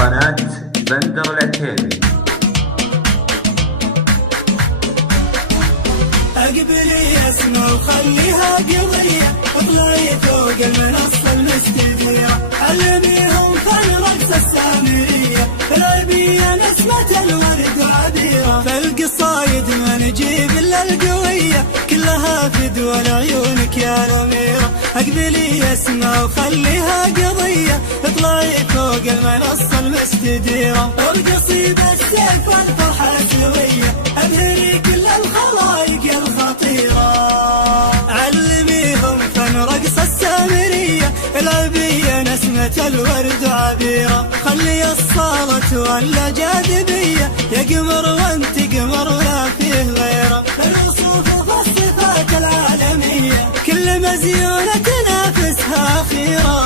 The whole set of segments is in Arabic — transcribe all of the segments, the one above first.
قناة بندر العتيبي. اقبلي اسمع وخليها قضية، اطلعي فوق المنصة المستديرة، علميهم فن رقص السامرية، العربية نسمة الورد وعبيرة، فالقصايد ما نجيب الا القوية، كلها فدوى لعيونك يا الأميرة. اقبلي اسمع وخليها قضية، اطلعي فوق المنصة المستديرة، ارقصي بالسيف والفرحة سوية، ابهري كل الخلايق الخطيرة، علميهم فن رقص السامرية، العربية نسمة الورد وعبيرة، خلي الصالة ولا جاذبية، يا قمر وانت قمر ولا فيه غيره، الوصوف والصفات العالمية، كل مزيونة تنافسها أخيرا.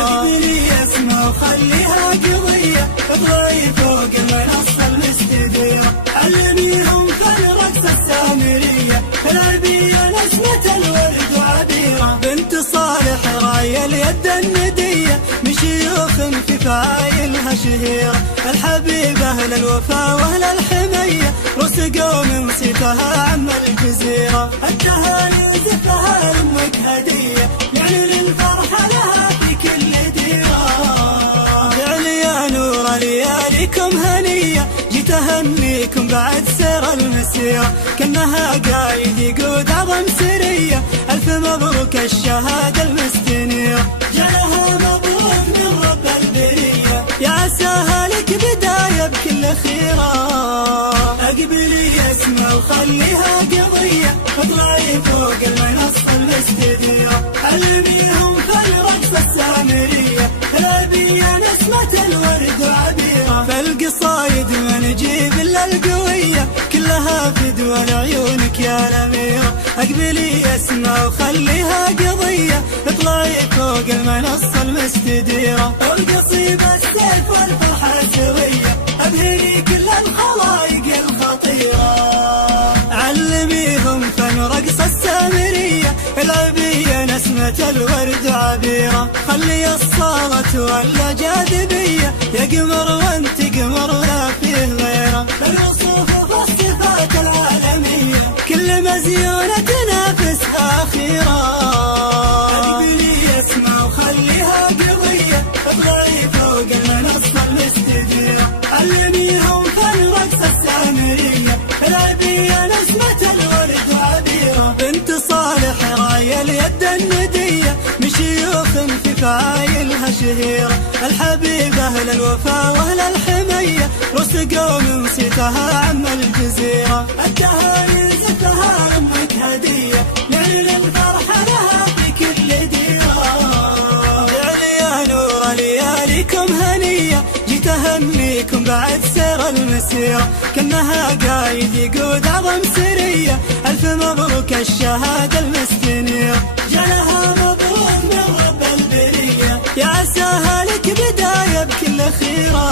اقبلي اسمع وخليها قضية، اطلعي فوق المنصة المستديرة، علميهم فن رقص السامرية، العربية نسمة الورد وعبيرة، بنت صالح راية اليد الندية، من شيوخ في فعايلها شهيرة، الحبيبة أهل الوفا وأهل الحمية، رسقوا من صيتها عم الجزيرة، التهاني وزفها لأمك هدية، يعني للفرحة لها في كل ديرة، يعني يا نور لياليكم هنية، جيت أهنيكم بعد سير المسيرة، كأنها قايد يقود عظم سرية، ألف مبروك الشهادة المستنيرة، جعلها مبروك من رب البرية، يا عساها لك بداية بكل خيرة. اقبلي اسمع وخليها قضية، اطلعي فوق المنصة المستديرة، علميهم فن رقص السامرية، العربية نسمة الورد وعبيرة، فالقصايد ما نجيب الا القوية، كلها فدوى لعيونك يا الأميرة. اقبلي اسمع وخليها قضية، اطلعي فوق المنصة المستديرة، ارقصي بالسيف والفرحة سوية، ابهري كل الخلايق الخطيرة، علميهم فن رقص السامرية، العربية نسمة الورد وعبيرة، خلي الصالة ولا جاذبية، يا قمر وانت قمر ولا فيه غيره، الوصوف والصفات العالمية، كل مزيونة تنافسها أخيرا. اقبلي اسمع وخليها قضية، اطلعي فوق المنصة المستديرة، علميهم فن رقص السامرية، العربية نسمة الورد وعبيرة، بنت صالح راية اليد الندية، من شيوخ في فعايلها شهيرة، الحبيبة أهل الوفا وأهل الحمية، رسقوا من صيتها عم الجزيرة، التهاني زفها لأمك هدية، يعني للفرحة لها في كل ديرة، يعني يا نور لياليكم هنية، جيت أهنيكم بعد سير المسيرة، كأنها قايد يقود عظم سرية، ألف مبروك الشهادة المستنيرة، جعلها مبروك من رب البرية، يا عساها لك بداية بكل خيرة.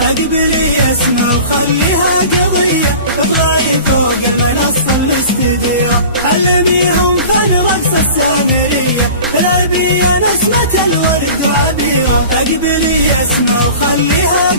اقبلي اسمع وخليها قضية، اطلعي فوق المنصة المستديرة، علميهم فن رقص السامرية، العربية نسمة الورد وعبيرة، اقبلي اسمع وخليها